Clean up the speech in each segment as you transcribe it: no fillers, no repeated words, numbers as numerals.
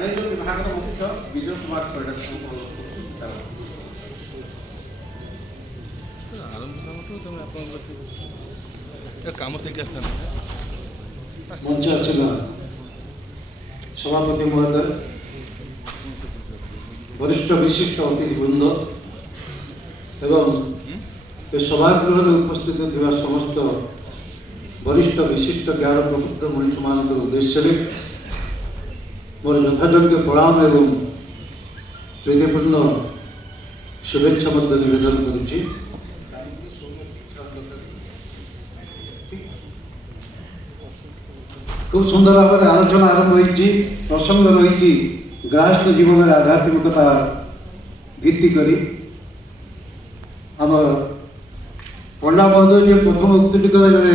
ଆୟୋଜକ ବିଭାଗର ମୁଖ୍ୟ ବିଜୟ କୁମାର ପରିଡ଼ା मंच आसना सभापति महोदय, वरिष्ठ विशिष्ट अतिथिवृंद एवं सभागृह में उपस्थित थिबा समस्त वरिष्ठ विशिष्ट ज्ञान प्रबुद्ध मनुष्य मान उद्देश्य मोर यथायोग्य प्रणाम एवं प्रीतिपूर्ण शुभेच्छा निवेदन करुच्ची। खूब सुंदर भाव में आलोचना आरंभ होती प्रसंग रही गृहस्थ जीवन में आध्यात्मिकता भित्ति करी आम पंडा महोदय जी प्रथम उक्ति कले जड़े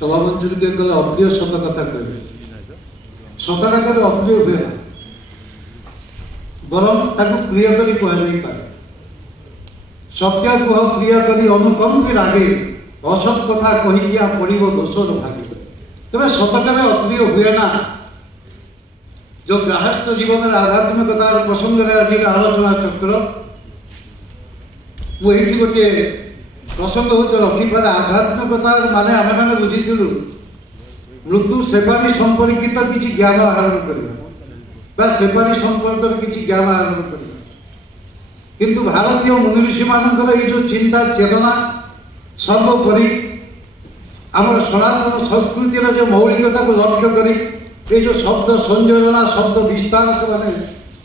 सभामंच कले अप्रिय सत कथा कहे सत कथा अप्रिय हुए ना बरम ताकू प्रिय करी कहुई पाए सत्य कह प्रिय करी अनुकंपी रागे असत कथा कही पड़ो दोषर भागे तबे सत केवे अप्रिय हुए ना। जो गृहस्थ जीवन में आध्यात्मिकतार प्रसंग आज आलोचना चक्र मुझे गोटे प्रसंग हूँ रखिपारे आध्यात्मिकतार माने आम मैंने बुझीलु मृत्यु सेवारी संपर्कित किसी ज्ञान आहरण करवा सेवारी संपर्क किसी ज्ञान आहरण करवा किंतु भारतीय मुनि ऋषि मानकर ये जो चिंता चेतना सर्वोपरि आमर सनातन संस्कृतिर जो मौलिकता को लक्ष्य करी ये जो शब्द संयोजना शब्द विस्तार से माने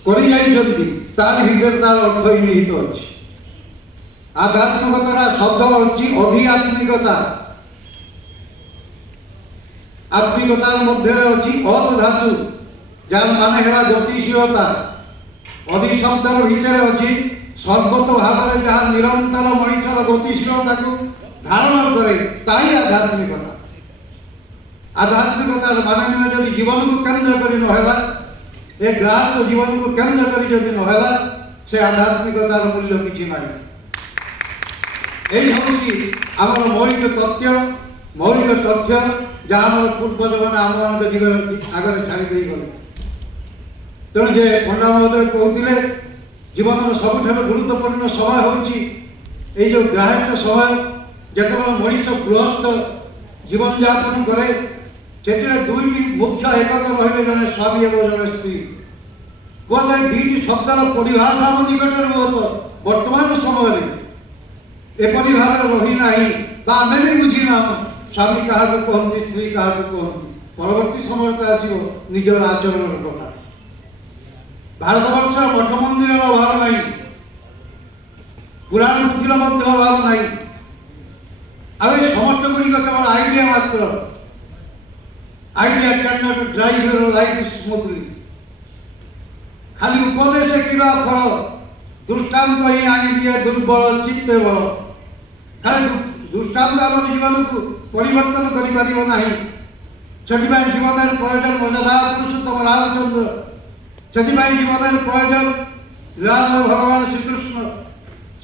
करी जाइछन्ति तार भीतर तार अर्थ ही निहित अछि। आध्यात्मिकता शब्द अछि अधिआत्मिकता आत्मिकतार मध्य अछि अध धातु जार माने हेला गतिशीलता अधि शब्दर भीतर अछि सर्वत भाव में जहाँ निरंतर मनुष्यर गतिशीलता को धारण करे ताई आध्यात्मिकता। आध्यात्मिकतार माननीय जदि जीवन को केंद्र करी नहेला ए गृहस्थ जीवन को केंद्र करी जदि नहेला से आध्यात्मिकतार मूल्य किछि नाही। यही हूँ आमर मौलिक तथ्य जहाँ आम पूर्वज मैंने आम मान जीवन आगे छाड़ी गले तेणु जे पंडा महोदय कहते जीवन सबुठ गुरुत्वपूर्ण समय हूँ जो गृहस्थ समय जिते मनीष गृहस्थ जीवन यापन करे से दुईटी मुख्य एकता रही जड़े स्वामी और जड़े स्त्री कहुए दुईटी शब्दर परिभाषा आम निकट बहुत वर्तमान समय एपरी भाव रही ना आम भी बुझी ना स्वामी क्या कहती स्त्री क्या कहती परवर्ती समय आसो निजर आचरण कथा भारत वर्ष मठ मंदिर अभाव ना पुराण पुथीर अभाव ना समस्त गुड़िक केवल आइडिया मात्र idea can not drive your life smoothly खाली उपदेश किबा फल दृष्टांत ही आनी दिए दुर्बल चित्त बल खाली दृष्टांत आम जीवन को परिवर्तन कर जीवन प्रयोजन मर्यादा पुरुषोत्तम रामचंद्र से जीवन प्रयोजन राम भगवान श्रीकृष्ण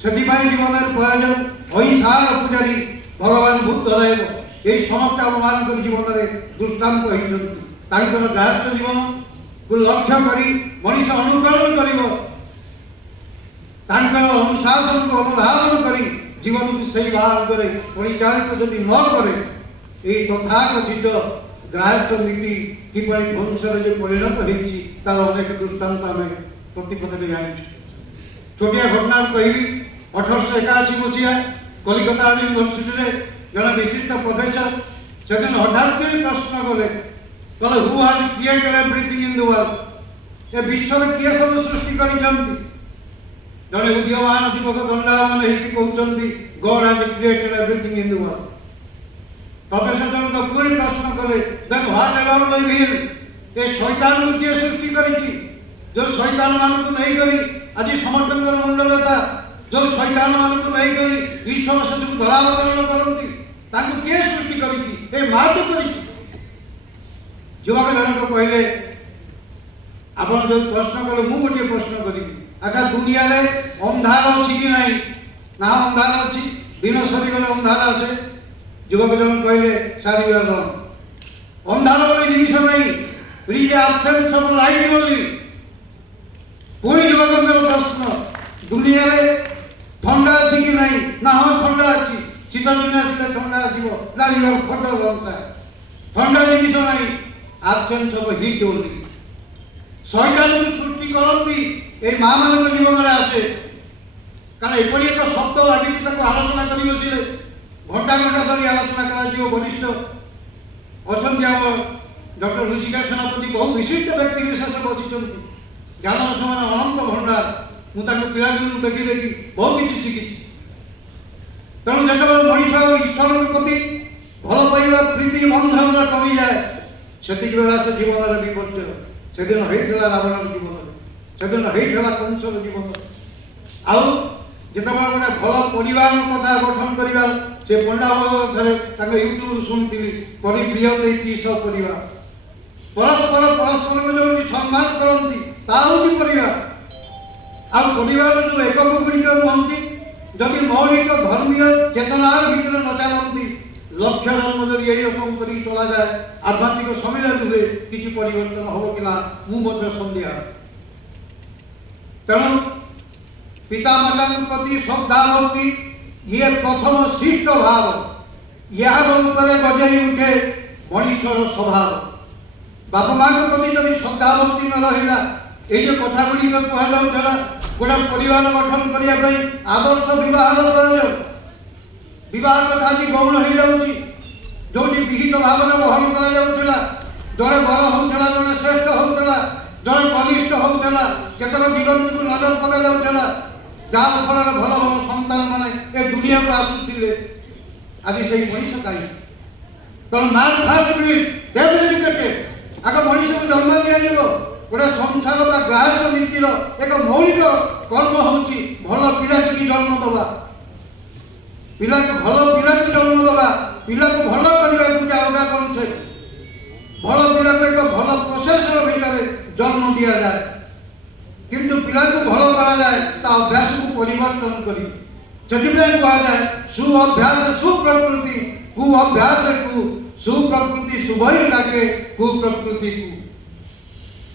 से जीवन प्रयोजन अहिंसार पूजारी भगवान बुद्धदेव यही समस्त आम मान जीवन में दृष्टांत होकर गृहस्थ जीवन को लक्ष्य करी मनीष अनुकरण कर अनुशासन को अनुधावन करी जीवन को सही भाव में परिचालित जदि न करे ये तथाकथित गृहस्थ नीति किपरि ध्वंसर जो परिणत होती तार अनेक दृष्टांत आम प्रतिपद जानी। छोटिया घटना कहबी 1881 मसीहा कलिकता यूनिवर्सिटी जड़े विशिष्ट प्रोफेसर से दिन हठात प्रश्न कले कहले who has created everything in the world ए विश्व किए सब सृष्टि कर जड़े उदीयमान युवक दंडायमान होती कहते God has created everything in the world. Professor जन पुणी प्रश्न कले then what about the evil ए शैतान को किए सृष्टि करी जो शैतान मान को नहीं करी आज समस्त मुंड व्यथा जो शैतान मान को नहीं करी ईश्वर से धरावतरण करती किए सृष्टि करी माँ तो करी युवक जन को कहले आप जो प्रश्न कले मु गोटे प्रश्न करी अच्छा दुनिया रे अंधार अच्छी कि नहीं ना अंधार अच्छी दिन सरी गले अंधार आसे युवक जन कहले सारी अंधार बोली जिनिस नहीं it is absence of light only दुनिया ठंडा अच्छी कि नहीं ना हाँ ठंडा अच्छी शीत दिन आसे ठंडा आसो लगे फट लगता ठंडा जिन ना आबसेन्स हम हिट ओनली शैतान को सृष्टि करती ये माँ मान जीवन में आसे कारण एपरी एक शब्द लगी आलोचना कर बसिले घंटा घंटा धरी आलोचना कर वरिष्ठ अच्छा आम डॉक्टर ऋषिका सेनापति बहुत विशिष्ट व्यक्ति विशेष बसी ज्ञान समान अनंत भंडार मुझे पिला दिन देखी देखी बहुत किसी शिखी तेणु जो मनीष ईश्वर प्रति भल पाइबा प्रीति बंधन कमी जाए से जीवन विपर्य से दिन होता रावण जीवन से दिन होता कंसर जीवन आउ जिते गोटे भल परिवार कथा गठन करवा से पंडा थे यूट्यूब शुणी परिप्रिय तीस परिवार परस्पर परस्पर को जो सम्मान करती परिवार आर जो एकक गुड़िक रुहति जदि मौलिक धर्मीय चेतनार भितर न चलती लक्ष्य जन्म जब यही रकम कर चला जाए आध्यात्मिक सम्मेलन हुए किसी परिवर्तन हम कि मुझे सन्देह तेणु पितामाता प्रति श्रद्धा भक्ति ये प्रथम शिष्ट भाव यार गजई उठे मनीषर स्वभाव बापा माँ प्रति जब श्रद्धा भक्ति न रहा ये जो कथा गुड़िक कहला गोटे परिवार गठन करने आदर्श बह बह कथा आज गौण हो जाऊँगी जो विहित भाव में बहन करा जड़े बड़ होता जड़े श्रेष्ठ होता जड़े कनिष्ठ होता केतक दिगंत को नजर पका जाऊला जार फल भल भल सन्तान मैंने ए दुनिया को आसुले आज से मनीष कहीं तेणु man fast breed Dave educated आगे मनीष को जन्म दिया गोटे संसार बा ग्राहक नीतिर एक मौलिक कर्म हूँ भल पिला जन्म दवा पिला को भल पिला जन्म दवा पिला को भल करने अलगा कनसेप्ट भल पिला को एक भल प्रोसेस भितर जन्म दि जाए किंतु पिला को भल करा जाए अभ्यास को परिवर्तन करी कहुए सुअभ्यास सुप्रकृति कुअभ्यास को सुप्रकृति शुभ ही डाके कुप्रकृति को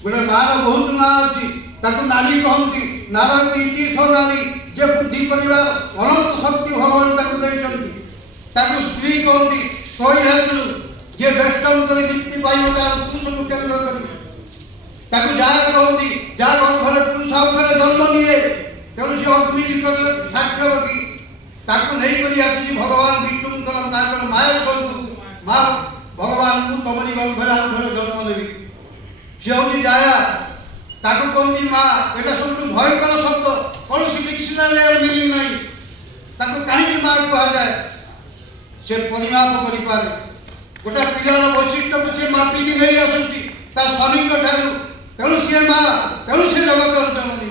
गोटे मार बहुत ना अच्छी नारी कहती नारती तीर्थ नारी जे बुद्धि परिवार अनंत शक्ति भगवान स्त्री कहती स्त्री जे बेस्ट कीर्ति पाइब पुरुष को केन्द्र कर जहाँ कहती जहाँ घर पुरुष आउे जन्म निए तेणु सी अग्नि साक्ष्य रखी नहीं कर आसी भगवान विष्णु माया स्वरूप माँ भगवान को तमरी गर्भर आउे जन्म देवी सी हूँ जाया कहती माँ यहाँ सब भयंकर शब्द कौन सी डिक्शनारी मिली ना कहीं माँ कह जाए से परिमाप कर गोटे पिलार वैशिष्ट्य को सी मापिकी नहीं आसुच्ची स्वामी ठार तेणु सी माँ तेणु से जगत जननी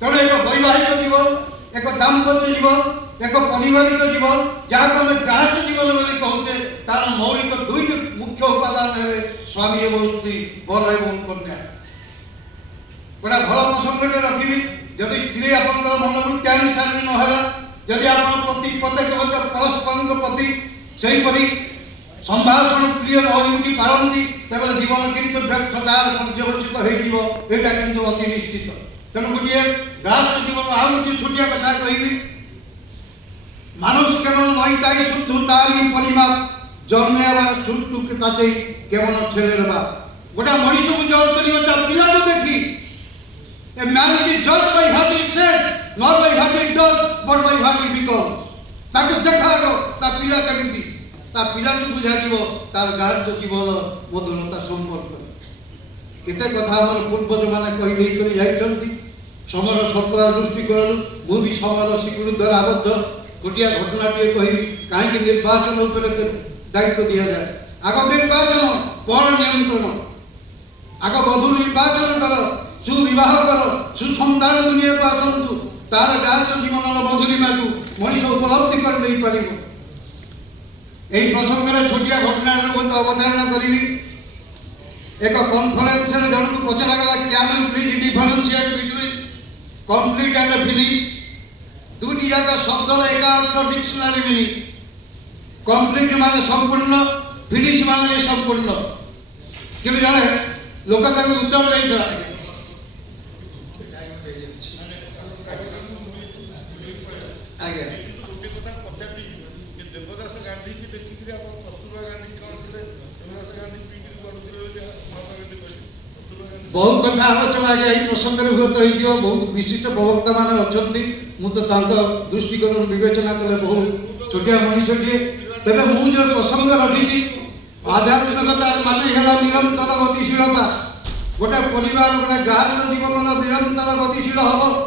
तेणु एक वैवाहिक जीवन एक दाम्पत्य जीवन एक पारिवारिक जीवन जहाँ को आम ग्राह्य जीवन बोली कहते तार मौलिक दुईट मुख्य उपादान है स्वामी एवं स्त्री बर एवं कन्या गोटे भल प्रसंग रखी जदि स्त्री आप मनोवृत्तिनुसार नहला जदि आप प्रति प्रत्येक परस्पर प्रति सेहीपरि संभाषण प्रिय रही पारती तेज जीवन किंतु व्यर्थता पर्यवसित होगा किंतु अति निश्चित तेणु गोटे ग्राह्य जीवन आउ गोटे छोटिया कथा कहि मानुष केवल नईताई शुद्ध तारी परिमाप जन्मेबार छुट्टू ताते केवल छेड़े गोटे मनीष को जज कर पिला को देखी ए मैन इज जज by what he said not by what he does but by what he become ताके देखा गो ता पिला केमिति ता पिला को बुझा जीवो तार गार्ड जीवन मधुरता संपर्क केते कथा हमर पूर्वज माने कहि देई करी जाइछंती समर सत्ता दृष्टि करल मु भी समर सिकुड़ द्वारा आबद्ध गोटिया घटनाटे कहि कहीं निर्वाचन उपर दायित्व दि जाए आग निर्वाचन पर नियंत्रण आग बधू निर्वाचन कर सुविवाह कर सुसंतान दुनिया को आसतु तार गार्य जीवन मधुरीमा को मनीष उपलब्धि कर दे पार यही प्रसंग में छोटिया घटना अवधारणा करी एक कॉन्फ्रेंस जन को पचरागला can you please differentiate between complete and finish दुईटी जाक शब्द एक अर्थ डिक्शनारी मिनिंग कंप्लीट माने संपूर्ण फिनिश माने संपूर्ण कि जाने लोक उत्तर ଆଜ୍ଞା गोटे कथा पचारि देवदास गांधी की देखिए आप कस्तूरबा गांधी कौन थे देवदास गांधी पीकर पढ़ुले महात्मा गांधी कहले कस्तूरबा गांधी बहुत कथा आलोचना आगे यही प्रसंग में हुए तो हो बहुत विशिष्ट प्रवक्ता मान अच्छा मुझे दृष्टिकोण विवेचना कले बहुत छोटिया मनीषटीए तेरे मुझे जो प्रसंग रखी आध्यात्मिकता माने निरंतर गतिशीलता गोटे परिवार गोटे गाँव जीवन निरंतर गतिशील हम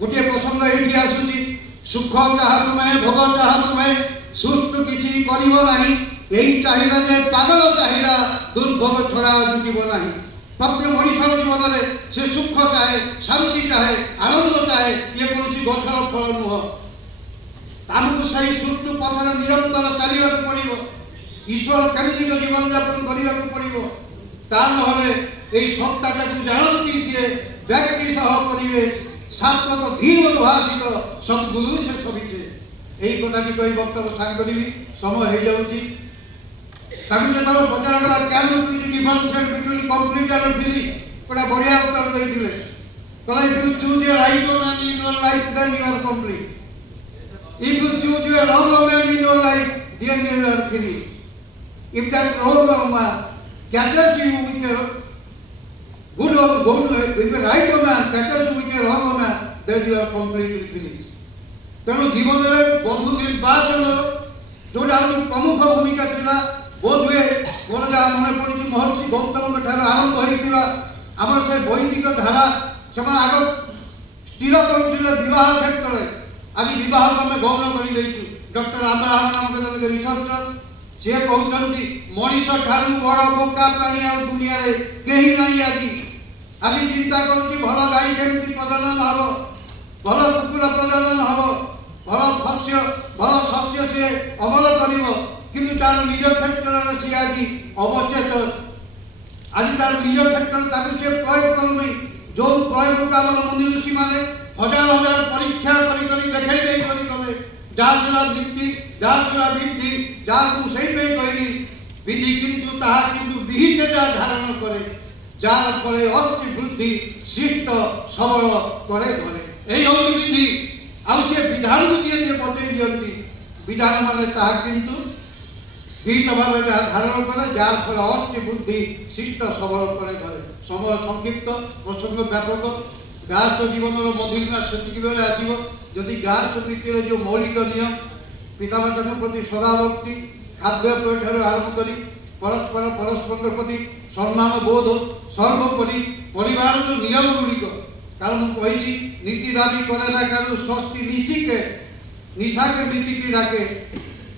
गोटे प्रसंग ये आसूची सुख चाह तुम्हें भोग चाह तुम्हें सुस्त किसी कर यही चाहिदा जे पागल चाहिदा दुर्भोग छड़ा जुटिब ना प्रत्येक मनुष्य जीवन में से सुख चाहे शांति चाहे आनंद चाहे ये कौन गचर फल नुह आमको सही सुस्त पथर निरंतर चलने पड़ो ईश्वर केन्द्रित जीवन यापन करने पड़ो ता ना सत्ता जानती सी व्यक्ति सह परिवेश सात्वत धीर भाषित सद्गुरु से सविचे यही कथा भी कही वक्तव्य साथ करी समय हो जाऊँगी जो पचारा क्या differentiate between complete and free गोटे बढ़िया उत्तर देते कहला if you choose a right man in your life then you are complete if you choose a wrong man in your life then you are free if that wrong man catches you with a good with a right man catches you with a wrong man then you are completely finished तेणु जीवन में बंधु निर्वाचन जोटा प्रमुख भूमिका था बोध हुए मोर जहाँ मन पड़ी महर्षि गौतम आरंभ होता आम से वैदिक धारा से आग स्थिर करुले बह क्षेत्र में आज बह को आम गौण कर डॉक्टर अब्राहम नामक रिसर्चर सी कहते मनीष ठार बड़ बोका प्राणी आ दुनिया कहीं नहीं आज चिंता करुच्ची भल गाई केमती प्रजनन हम भल कुकुर प्रजनन हम भल शस्य सी अमल कर किंतु तार निज क्षेत्र में सी आज अवचेत आज तार निज क्षेत्र से प्रयोग करूनी जो प्रयोग को आम मुनि ऋषि मैंने हजार हजार परीक्षा देखई गले जहाँ नीति जहाँ विधि जहाँ से कहली विधि किंतु विहित जहाँ धारण करे जार फल अस्थि वृद्धि शिष्ट सबल करे धरे यही हूँ विधि आउ सी विधान को जी बतई दिखती विधान माने किंतु विहित भाव जहाँ धारण करे जार फल अस्थि बुद्धि शिष्ट सबल करे धरे समय संक्षिप्त प्रसंग व्यापक गार्हस्थ जीवन मधुरिमा से आसो जदि गार्हस्थ नीतिर जो मौलिक नियम पितामाता प्रति सदाभक्ति खाद्यपेय ठार आरंभ कर परस्पर प्रति सम्मान बोध सर्वोपरि परिवार जो नियम गुड़िक कारण मुझे नीति दाबी करे ना कारण स्वस्ति निशिके निशा के नीति की डाके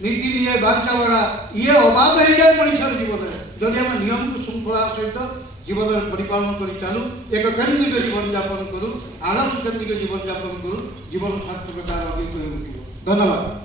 नीति निये बाचा बड़ा ये अबाध हो जाए मनुष्य जीवन में जदि आम नियम को श्रृंखला सहित जीवन परिपालन कर चालू एक केन्द्रित जीवन यापन करूँ आदर्श केन्द्रित जीवन यापन करूँ जीवन सार्थकता अधिक धन्यवाद।